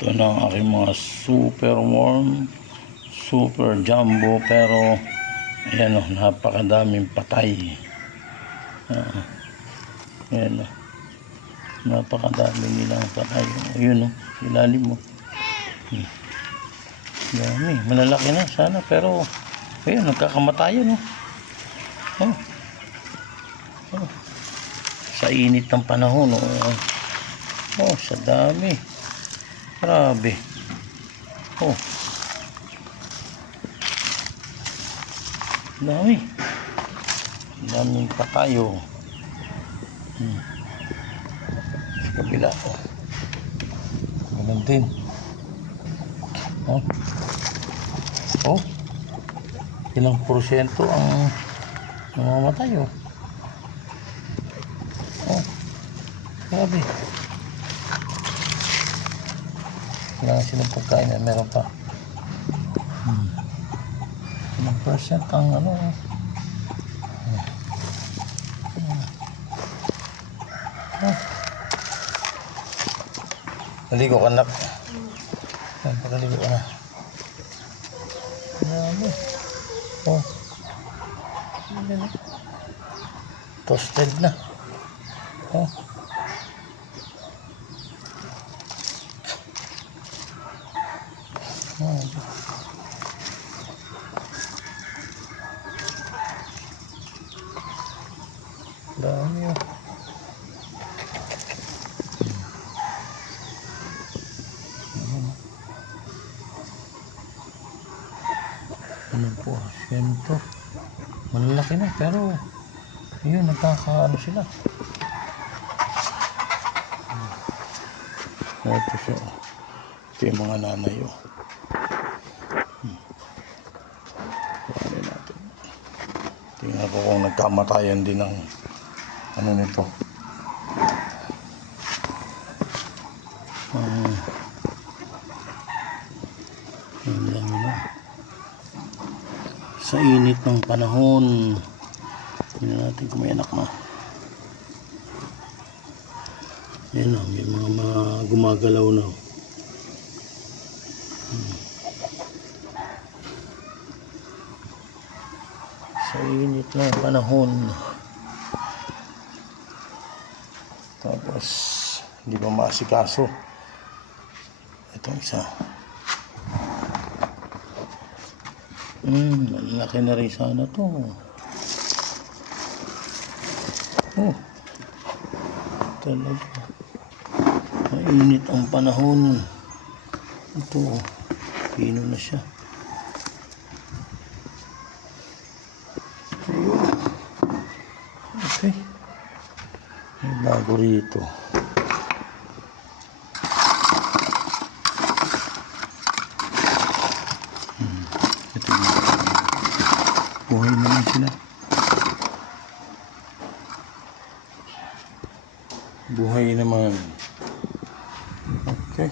Ito na ang aking mga super warm, super jumbo, pero ayan o, napakadaming patay. Ayan o, napakadami nilang patay. Ayun o, ilalim mo. Dami, malalaki na sana, pero ayun, nagkakamatayan o. Oh. Oh. Sa init ng panahon o. Oh, sa dami. Grabe. Oh. Dami. Daming patay o. Sa kabila o. Ganun din. Oh. Oh. Ilang porsyento ang namamatay o. Oh. Grabe. Kailangan silang pagkain na meron pa. Ilang percent ang ano. Naligo ka na. Pagaligo ka na. Grabe. Oh. Toasted na. Oh. Oh. Dami oh. Ano po, siyento. Malalaki na, pero yun, nagkakaano sila. Ito siya. Ito yung mga nanay oh. Kuhanin natin. Tingnan ko kung nagkamatayan din ng ano nito. Ang dami na. Sa init ng panahon. Tingnan natin kung may anak na. Ayan o, may mga gumagalaw na. Sa init ng panahon. Tapos, hindi pa maasikaso. Itong isa. Malaki na rin sana to. Oh. Talaga. Mainit ang panahon. Ito. Pino na siya. Ayun. Okay. May bago rito. Ito yung buhay naman sila. Buhay naman. Okay.